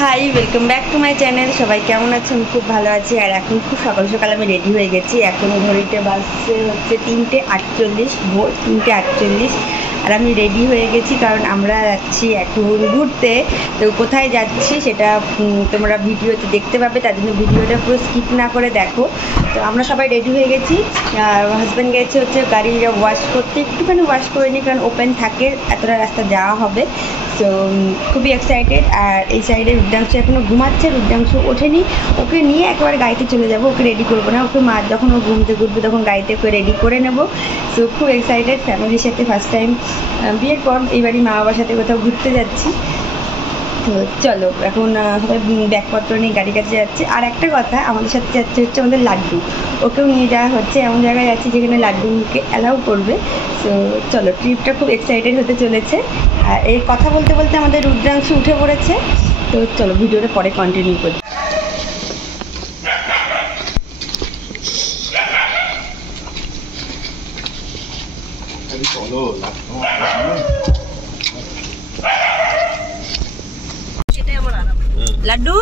High, welcome back to my channel. সবাই কেমন আছেন? খুব ভালো আছি। আর এখন খুব সকাল সকাল আমি রেডি হয়ে গেছি। এখন ঘড়িতে বাজছে হচ্ছে 3:48, ভোর 3:48। আর আমি রেডি হয়ে গেছি কারণ আমরা যাচ্ছি এখন ঘুরতে। তো কোথায় যাচ্ছি সেটা তোমরা ভিডিওতে দেখতে পাবে, তার জন্য ভিডিওটা পুরো স্কিপ না করে দেখো। তো আমরা সবাই রেডি হয়ে গেছি। হাজব্যান্ড গেছে হচ্ছে গাড়ি ওয়াশ করতে, একটুখানি ওয়াশ করে নিই কারণ ওপেন থাকে, এতটা রাস্তা যাওয়া হবে। তো খুবই এক্সাইটেড। আর এই সাইডে রুদ্রাংশু এখনও ঘুমাচ্ছে, রুদ্রাংশু ওঠেনি। ওকে নিয়ে একেবারে গাড়িতে চলে যাবো, ওকে রেডি করবো না, ওকে মা যখন ও ঘুমতে ঘুরবে তখন গাড়িতে ওকে রেডি করে নেবো। তো খুব এক্সাইটেড, ফ্যামিলির সাথে ফার্স্ট টাইম বিয়ের পর এইবারই মা বাবার সাথে কোথাও ঘুরতে যাচ্ছি। তো চলো এখন সবাই ব্যাগপত্র নিয়ে গাড়ির কাছে যাচ্ছে। আর একটা কথা, আমাদের সাথে যাচ্ছে হচ্ছে আমাদের লাড্ডু, ওকেও নিয়ে যাওয়া হচ্ছে। এমন জায়গায় যাচ্ছি যেখানে লাড্ডুকে অ্যালাউ করবে। তো চলো, ট্রিপটা খুব এক্সাইটেড হতে চলেছে। আর এই কথা বলতে বলতে আমাদের রুদ্রাংশু উঠে পড়েছে। তো চলো ভিডিওটা পরে কন্টিনিউ করি। লাড্ডু,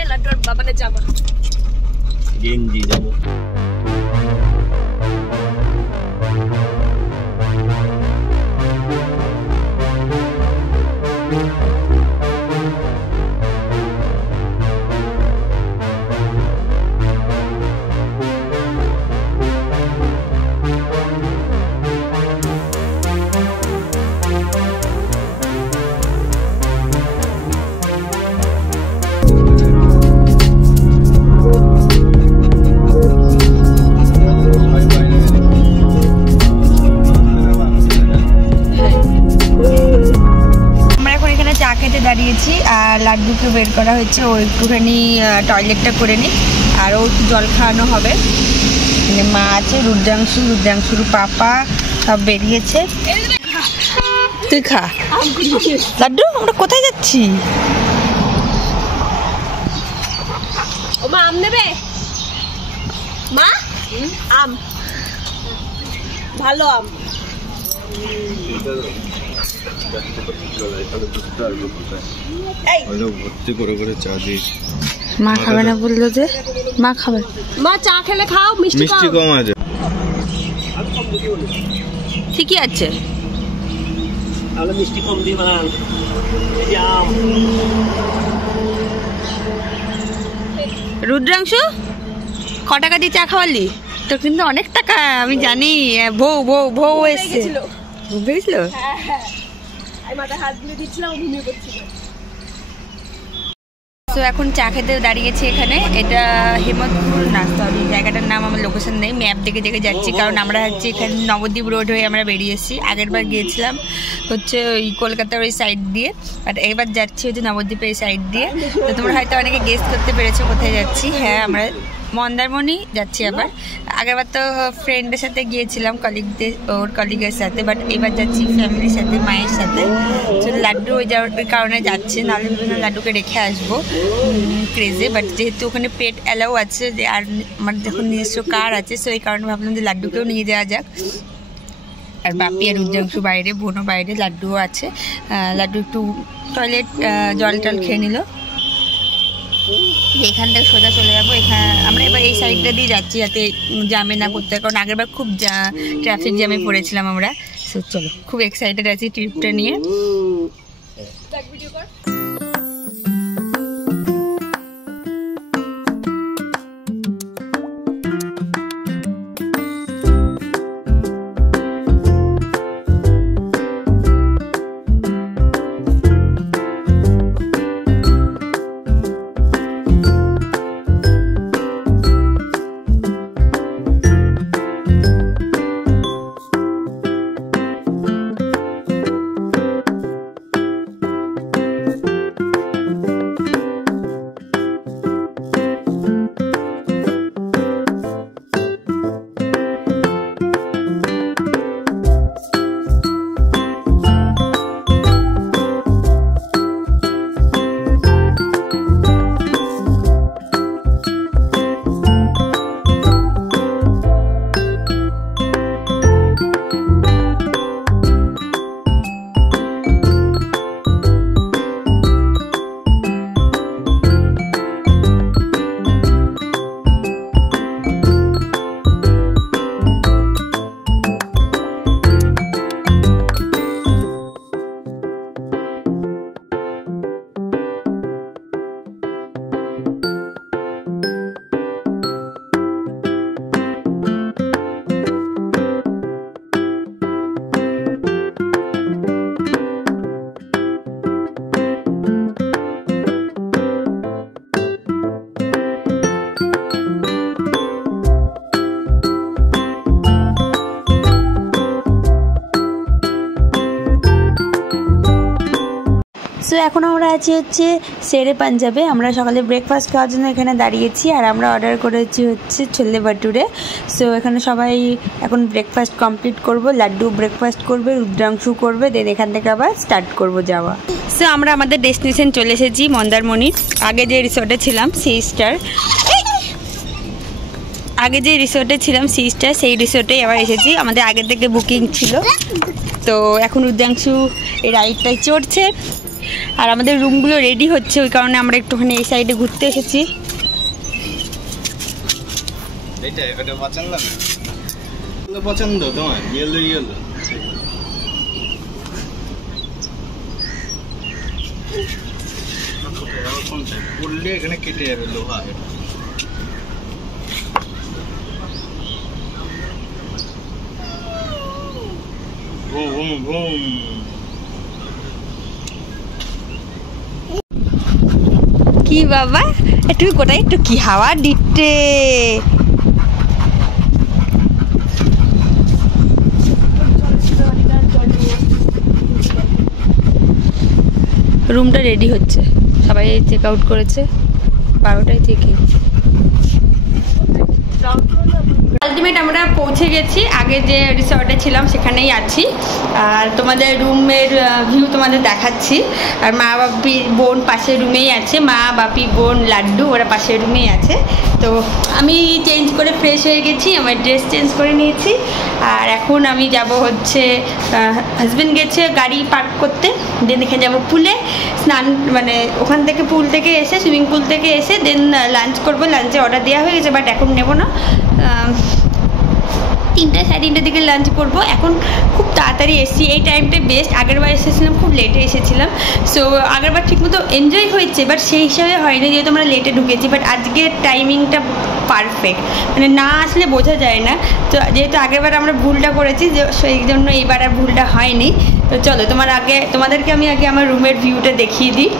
এ লাড্ডুর বাবানের জামা গেঞ্জি জামা। দাঁড়িয়েছি আর লাড্ডুকে বের করা হয়েছে। ও একটুখানি টয়লেটটা করে নিই আর ও একটু জল খাওয়ানো হবে। মানে মা আছে, রুদ্রাংশুর পাপা সব বেরিয়েছে। তুই খা লাড্ডু। আমরা কোথায় যাচ্ছি? ও মা আম নেবে? মা আম, ভালো আম। মা খাবে না বললো যে? মা খাবে। মা চা খেলে খাও, মিষ্টি কম আছে। ঠিকই আছে, মিষ্টি কম দিয়ে বানান। রুদ্রাংশু ক টাকা দিয়ে চা খাওয়ালি? তো কিন্তু অনেক টাকা, আমি জানি। বউ এসছে, বুঝল? তো এখন চা খেতে দাঁড়িয়েছি এখানে। এটা হেমন্তপুর না, সরি জায়গাটার নাম আমার লোকেশন নেই, ম্যাপ দেখে দেখে যাচ্ছি। কারণ আমরা হচ্ছে এখানে নবদ্বীপ রোড হয়ে আমরা বেরিয়েছি। আগের বার গিয়েছিলাম হচ্ছে ওই কলকাতার ওই সাইড দিয়ে, বাট এবার যাচ্ছি হচ্ছে নবদ্বীপের এই সাইড দিয়ে। তো তোমরা হয়তো অনেকে গেস করতে পেরেছো কোথায় যাচ্ছি। হ্যাঁ, আমরা মন্দারমণি যাচ্ছি। আবার আগেরবার তো ফ্রেন্ডের সাথে গিয়েছিলাম, কলিগের সাথে, বাট এবার যাচ্ছি ফ্যামিলির সাথে, মায়ের সাথে। তো লাড্ডু ওই কারণে যাচ্ছে, নাহলে বিভিন্ন লাড্ডুকে রেখে আসবো ক্রেজে। বাট যেহেতু ওখানে পেট অ্যালাউ আছে, যে আর আমার যখন নিজস্ব কার আছে, সো এই কারণে ভাবলাম যে লাড্ডুকেও নিয়ে যাওয়া যাক। আর বাপি আর রুদ্রাংশু বাইরে, বোনও বাইরে, লাড্ডুও আছে। লাড্ডু একটু টয়লেট জল টল খেয়ে নিল। এখান থেকে সোজা চলে যাবো। এখানে আমরা এবার এই সাইডটা দিয়ে যাচ্ছি যাতে জ্যামে না করতে হয়, কারণ আগেরবার খুব ট্রাফিক জ্যামে পড়েছিলাম আমরা। সো চলো, খুব এক্সাইটেড আছি ট্রিপটা নিয়ে। এখন আমরা আছি হচ্ছে শেরে পাঞ্জাবে। আমরা সকালে ব্রেকফাস্ট খাওয়ার জন্য এখানে দাঁড়িয়েছি, আর আমরা অর্ডার করেছি হচ্ছে ছোলে ভাটুরে। সো এখানে সবাই এখন ব্রেকফাস্ট কমপ্লিট করব। লাড্ডু ব্রেকফাস্ট করবে, রুদ্রাংশু করবে, দেন এখান থেকে আবার স্টার্ট করব যাওয়া। সো আমরা আমাদের ডেস্টিনেশন চলে এসেছি মন্দারমণি। আগে যে রিসোর্টে ছিলাম সি স্টার, সেই রিসোর্টেই আবার এসেছি। আমাদের আগে থেকে বুকিং ছিল। তো এখন রুদ্রাংশু এই রাইডটাই চড়ছে, আর আমাদের রুমগুলো রেডি হচ্ছে, ওই কারণে আমরা একটুখানি এই সাইডে ঘুরতে এসেছি। পছন্দ তোমার ইয়েলো ইয়েলো পড়লে এখানে কেটে যাবে লোহা। কি বাবা একটু কোথায় একটু কি হাওয়া দিতে। রুমটা রেডি হচ্ছে, সবাই চেক আউট করেছে 12টায় থেকে। আলটিমেট আমরা পৌঁছে গেছি, আগে যে রিসর্টে ছিলাম সেখানেই আছি। আর তোমাদের রুমের ভিউ তোমাদের দেখাচ্ছি। আর মা বাপি বোন পাশের রুমেই আছে, মা বাপি বোন লাড্ডু ওরা পাশের রুমেই আছে। তো আমি চেঞ্জ করে ফ্রেশ হয়ে গেছি, আমার ড্রেস চেঞ্জ করে নিয়েছি। আর এখন আমি যাব হচ্ছে, হাজব্যান্ড গেছে গাড়ি পার্ক করতে, দেন এখানে যাবো পুলে স্নান, মানে ওখান থেকে পুল থেকে এসে সুইমিং পুল থেকে এসে দেন লাঞ্চ করবো। লাঞ্চে অর্ডার দেওয়া হয়ে গেছে, বাট এখন নেবো না। 3টা সাড়ে 3টার দিকে লাঞ্চ করবো। এখন খুব তাড়াতাড়ি এসেছি, এই টাইমটাই বেস্ট। আগেরবার এসেছিলাম খুব লেটে এসেছিলাম। সো আগেরবার ঠিকমতো এনজয় হয়েছে, বাট সেই হিসাবে হয়নি যেহেতু আমরা লেটে ঢুকেছি। বাট আজকের টাইমিংটা পারফেক্ট, মানে না আসলে বোঝা যায় না। তো যেহেতু আগেরবার আমরা ভুলটা করেছি, সেই জন্য এইবার আর ভুলটা হয়নি। তো চলো তোমাদেরকে আমি আগে আমার রুমের ভিউটা দেখিয়ে দিই।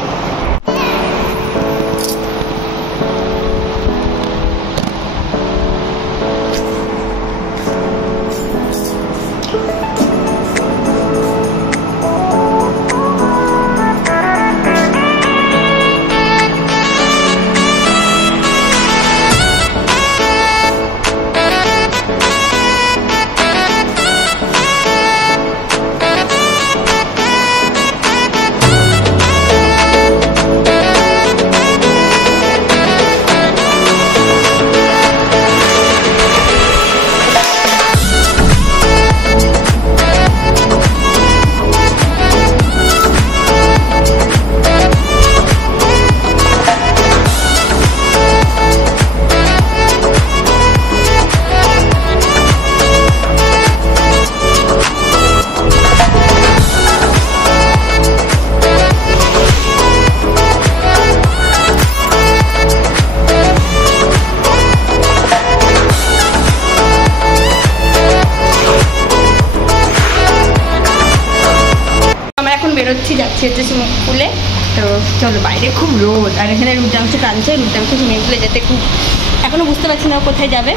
যাচ্ছি হচ্ছে সুইমিং পুলে। তো চলো, বাইরে খুব রোদ, আর এখানে রুদ্রাংশ কাঁদছে। রুদ্রাংশ সুইমিং পুলে যেতে খুব এখনও বুঝতে পারছি না ও কোথায় যাবে,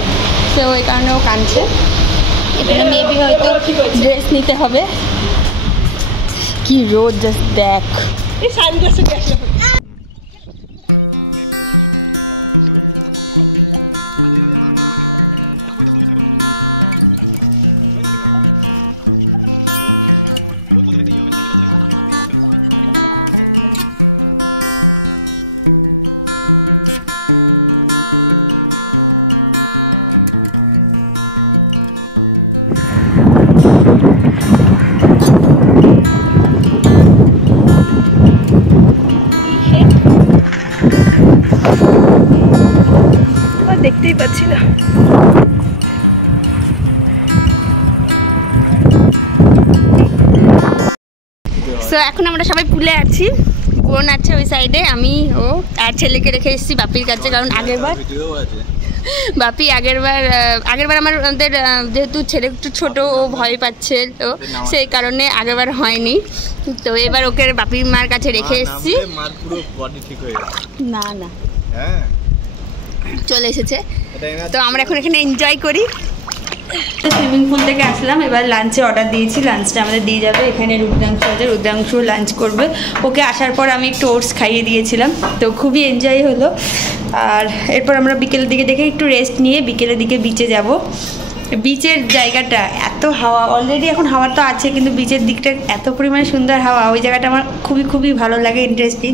তো ওই কারণে ও কাঁদছে। এখানে মেবি হয়তো ড্রেস নিতে হবে। কি রোদ, জাস্ট দেখ। দেখতেই পাচ্ছি না। সো এখন আমরা সবাই পুলে আছি, বোন আছে ওই সাইডে, আমি ও আর ছেলেকে রেখে এসেছি বাপির কাছে। কারণ আগেরবার বাপি আগেরবার আমাদের যেহেতু ছেলে একটু ছোট, ও ভয় পাচ্ছে, তো সেই কারণে আগেরবার হয়নি। তো এবার ওকে বাপির মার কাছে রেখে এসেছি। না না চলে এসেছে, তো আমরা এখন এখানে এনজয় করি। সুইমিং পুল থেকে আসলাম, এবার লাঞ্চে অর্ডার দিয়েছি, লাঞ্চটা আমাদের দিয়ে যাবে। এখানে রুদ্রাংশ আছে, রুদ্রাংশ লাঞ্চ করবে। ওকে আসার পর আমি একটু ওটস খাইয়ে দিয়েছিলাম, তো খুবই এনজয় হলো। আর এরপর আমরা বিকেলের দিকে দেখে একটু রেস্ট নিয়ে বিকেলের দিকে বিচে যাব। বিচের জায়গাটা এত হাওয়া, অলরেডি এখন হাওয়া তো আছে, কিন্তু বিচের দিকটা এত পরিমাণে সুন্দর হাওয়া, ওই জায়গাটা আমার খুবই খুবই ভালো লাগে, ইন্টারেস্টিং।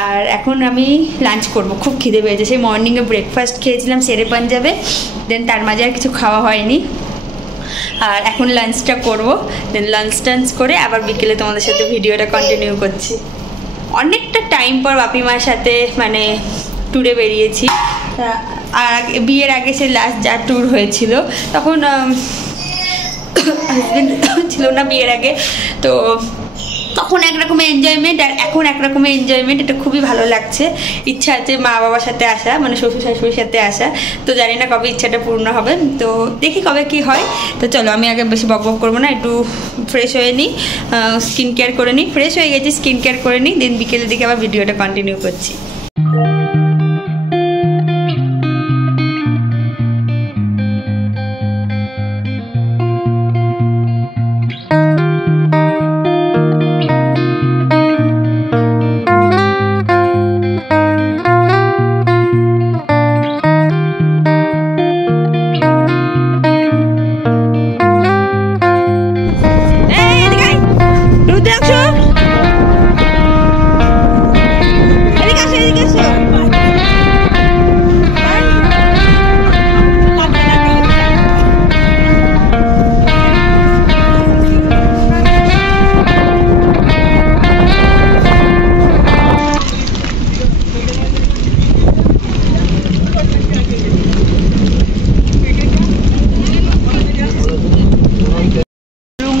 আর এখন আমি লাঞ্চ করব, খুব খিদে পেয়েছে। সেই মর্নিংয়ে ব্রেকফাস্ট খেয়েছিলাম শেরে পাঞ্জাবে, দেন তার মাঝে আর কিছু খাওয়া হয়নি। আর এখন লাঞ্চটা করব, দেন লাঞ্চ টাঞ্চ করে আবার বিকেলে তোমাদের সাথে ভিডিওটা কন্টিনিউ করছি। অনেকটা টাইম পর বাপি মার সাথে মানে ট্যুরে বেরিয়েছি। আর বিয়ের আগে সে লাস্ট যা ট্যুর হয়েছিল তখন হাজব্যান্ড ছিল না বিয়ের আগে, তো তখন একরকমের এনজয়মেন্ট আর এখন একরকমের এনজয়মেন্ট, এটা খুবই ভালো লাগছে। ইচ্ছা আছে মা বাবার সাথে আসা, মানে শ্বশুর শাশুড়ির সাথে আসা, তো জানি না কবে ইচ্ছাটা পূর্ণ হবে, তো দেখি কবে কি হয়। তো চলো আমি আগে বেশি বক বক করবো না, একটু ফ্রেশ হয়ে নিই, স্কিন কেয়ার করে নিই। ফ্রেশ হয়ে গেছি, স্কিন কেয়ার করে নিই, দেন বিকেলের দিকে আবার ভিডিওটা কন্টিনিউ করছি।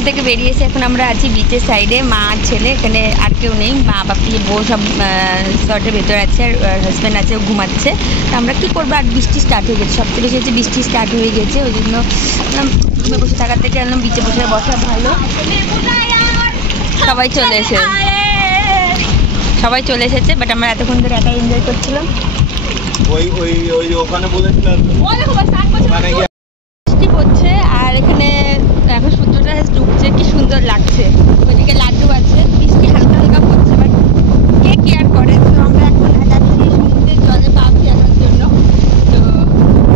থেকে বেরিয়ে এসে এখন আমরা আছি বিচের সাইডে, মা আর ছেলে, এখানে আর কেউ নেই, মা বাপি বউ সব শর্টের ভেতর আছে, আর হাজব্যান্ড আছে, ও ঘুমাচ্ছে। আমরা কী করবো, আর বৃষ্টি স্টার্ট হয়ে গেছে, সবচেয়ে বেশি হচ্ছে বৃষ্টি স্টার্ট হয়ে গেছে, ওই জন্য রুমে বসে থাকার থেকে একদম বিচে বসে বসা ভালো। সবাই চলে এসেছে, বাট আমরা এতক্ষণ ধরে একাই এনজয় করছিলাম। বৃষ্টি পড়ছে আর এখানে এখন সূর্যটা ডুবছে, কি সুন্দর লাগছে। ওইদিকে লাড্ডু আছে, বৃষ্টি হালকা হালকা পড়ছে, বাট কে কেয়ার করে। তো আমরা এখন যাচ্ছি সমুদ্রের জলে পা ফেলানোর জন্য, তো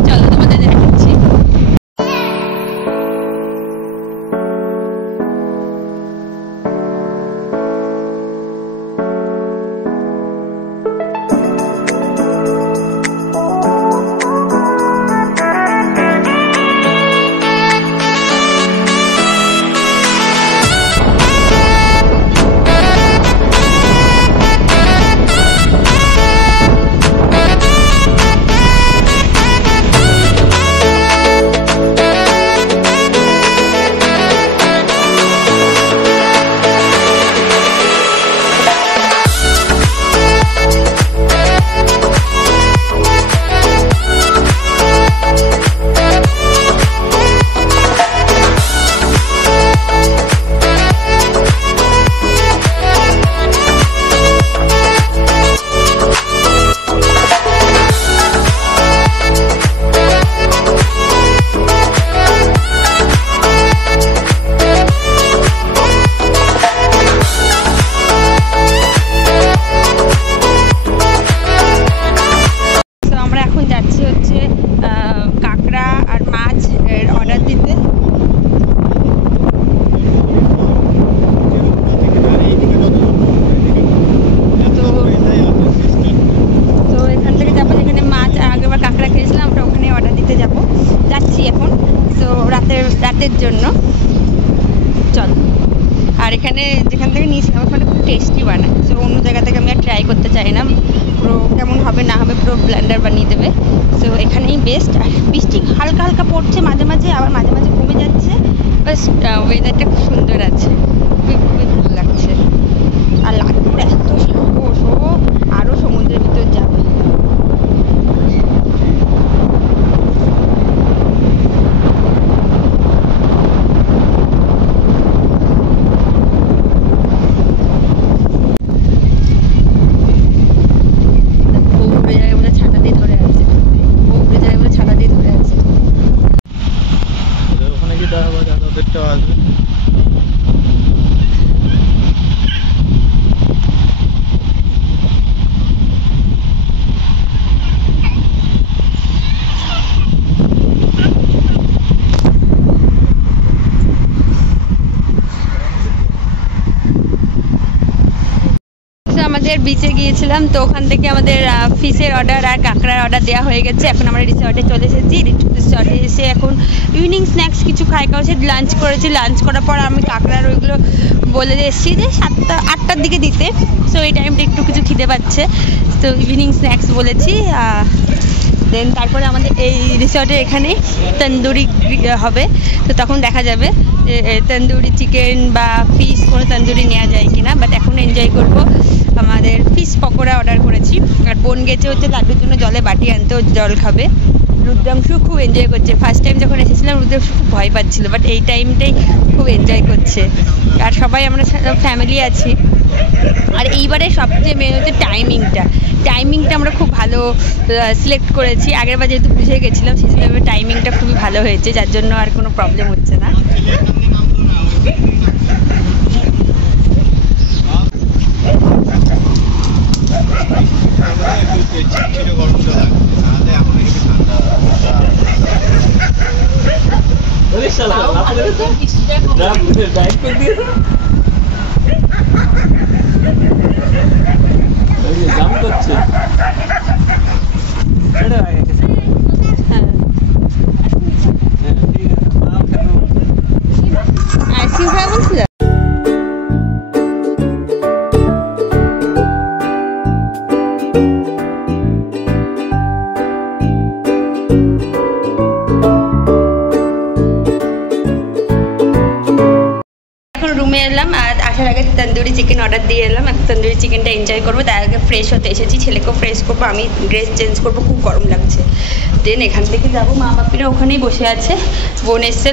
চলো তোমাদের দেখাচ্ছি। রাতের জন্য। চলো, আর এখানে যেখান থেকে নিয়েছিলাম ওখানে খুব টেস্টি বানায়, তো অন্য জায়গা থেকে আমি আর ট্রাই করতে চাই না, পুরো কেমন হবে না হবে পুরো ব্লেন্ডার বানিয়ে দেবে। তো এখানেই বেস্ট। আর বৃষ্টি হালকা হালকা পড়ছে মাঝে মাঝে, আবার মাঝে মাঝে কমে যাচ্ছে, বাস ওয়েদারটা খুব সুন্দর আছে, খুবই খুবই ভালো লাগছে। আর লাড্ডুর এত সাহস, ও আরও সমুদ্রের ভিতর যাবে। আমাদের বিচে গিয়েছিলাম, তো ওখান থেকে আমাদের ফিশের অর্ডার আর কাঁকড়ার অর্ডার দেওয়া হয়ে গেছে। এখন আমরা রিসর্টে চলে এসেছি। রিসর্টে এসে এখন ইভিনিং স্ন্যাক্স কিছু খাওয়া হয়েছে, লাঞ্চ করেছি। লাঞ্চ করার পর আমি কাঁকড়ার ওইগুলো বলে এসেছি যে 7-8টার দিকে দিতে, সো এই টাইমটা একটু কিছু খিদে পাচ্ছে, তো ইভিনিং স্ন্যাক্স বলেছি। দেন তারপরে আমাদের এই রিসর্টের এখানে তন্দুরি হবে, তো তখন দেখা যাবে যে তন্দুরি চিকেন বা ফিশ কোনো তন্দুরি নেওয়া যায় কিনা। বাট এখন এনজয় করব, আমাদের ফিশ পকোড়া অর্ডার করেছি। আর বোন গেছে হচ্ছে লাড্ডুর জন্য জলে বাটি আনতে, ও জল খাবে। রুদ্রাংশু খুব এনজয় করছে। ফার্স্ট টাইম যখন এসেছিলাম রুদ্রাংশু খুব ভয় পাচ্ছিল, বাট এই টাইমটাই খুব এনজয় করছে। আর সবাই আমরা ফ্যামিলি আছি। আর এইবারে সবচেয়ে মেন হচ্ছে টাইমিংটা আমরা খুব ভালো সিলেক্ট করেছি। আগের বার যেহেতু বুঝে গেছিলাম, সেই জন্য টাইমিংটা খুবই ভালো হয়েছে, যার জন্য আর কোনো প্রবলেম হচ্ছে না। আইসক্রিম খাওয়া বলছিল। রুমে এলাম, আর আসার আগে তন্দুরি চিকেন অর্ডার দিয়ে এলাম। এখন তন্দুরি চিকেনটা এনজয় করবো, তার আগে ফ্রেশ হতে এসেছি। ছেলেকেও ফ্রেশ করবো, আমি ড্রেস চেঞ্জ করবো, খুব গরম লাগছে। দেন এখান থেকে যাবো, মা বাপিরা ওখানেই বসে আছে। বোন এসছে,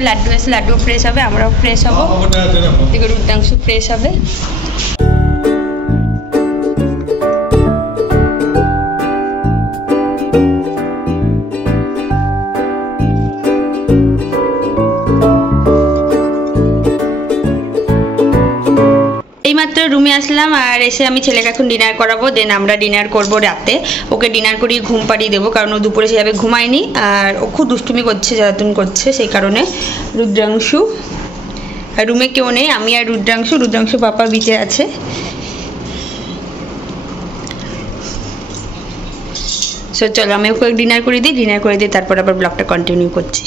লাড্ডু ফ্রেশ হবে, আমরাও ফ্রেশ হবো, এদিকে রুদ্রাংশু ফ্রেশ হবে। এইমাত্র রুমে আসলাম, আর এসে আমি ছেলেকে এখন ডিনার করাবো। দেন আমরা ডিনার করব রাতে। ওকে ডিনার করিয়ে ঘুম পাড়িয়ে দেবো, কারণ ও দুপুরে সেভাবে ঘুমায়নি, আর ও খুব দুষ্টুমি করছে, জ্বালাতন করছে, সেই কারণে। রুদ্রাংশু আর রুমে কেউ নেই, আমি আর রুদ্রাংশু পাপা বিচে আছে। সো চলো আমি ওকে ডিনার করে দিই, তারপর আবার ব্লগটা কন্টিনিউ করছি।